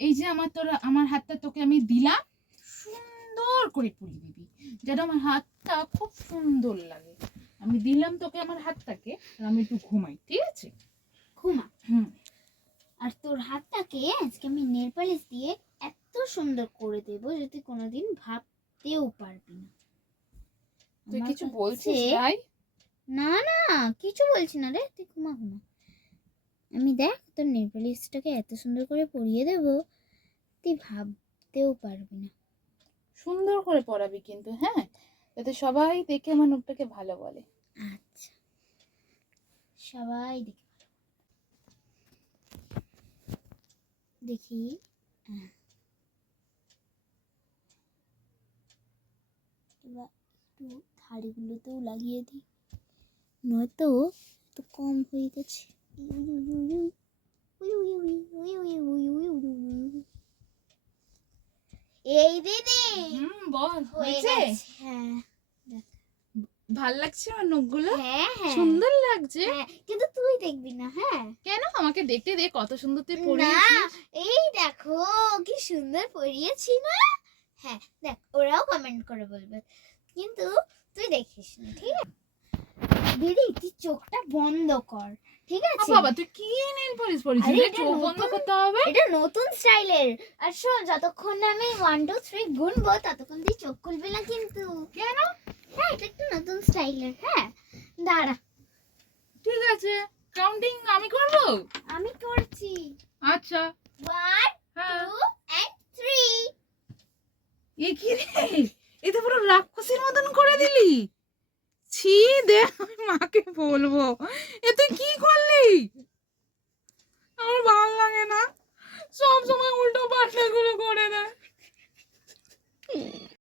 এই যে আমার তোর আমার হাতটা তোকে আমি দিলাম সুন্দর করে পুড়িয়ে দিবি। যেন আমার হাতটা খুব সুন্দর লাগে। আমি দিলাম তোকে আমার হাতটাকে আর আমি একটু ঘুমাই ঠিক আছে? ঘুমা। হুম। আর তোর হাতটাকে আজকে আমি নেল পালিশ দিয়ে এত সুন্দর করে দেব যে তুই কোনোদিন ভাবতেও পারবি না। তুই কিছু বলছিস ভাই? না না কিছু বলছি না রে তুই ঘুমা ঘুমা। আমি দেখ তোর নেল পালিশটাকে এত সুন্দর করে পরিয়ে দেব তুই ভাবতেও পারবি না। সুন্দর করে পড়াবি কিন্তু হ্যাঁ? যাতে সবাই দেখে আমার নোটটাকে ভালো বলে। আচ্ছা। সবাই দেখে দেখি হ্যাঁ। এবার একটু ধাড়িগুলোতেও লাগিয়ে দিই নয়তো তো কম হয়ে গেছে। এই দিদি। হুম বল হয়েছে? হ্যাঁ ভালো লাগছে আমার নখগুলো? হ্যাঁ হ্যাঁ। সুন্দর লাগছে। কিন্তু তুই দেখবি না হ্যাঁ? কেন? আমাকে দেখতে দে কত সুন্দর তুই না পড়িয়েছিস এই দেখো কি সুন্দর পড়িয়েছি না? হ্যাঁ দেখ ওরাও কমেন্ট করে বলবে। কিন্তু তুই দেখিস না ঠিক আছে? দিদি তুই চোখটা বন্ধ কর ঠিক আছে? বাবা তুই কি নেল পলিশ আরে চোখ বন্ধ করতে হবে? এটা নতুন স্টাইলের। আর শোন যতক্ষণ না আমি ওয়ান টু থ্রি গুনবো ততক্ষণ তুই চোখ খুলবি না কিন্তু। কেন? হ্যাঁ এটা একটু নতুন স্টাইলের হ্যাঁ। দাঁড়া। ঠিক আছে। কাউন্টিং আমি করব? আমি করছি। আচ্ছা। ওয়ান টু অ্যান্ড থ্রি এ কি রে? এ তো পুরো রাক্ষসীর মতন করে দিলি। ছি, দে, আমি মাকে বলব। এ, তুই কি করলি? আমার ভালো লাগে না। সব সময় উল্টো পাল্টা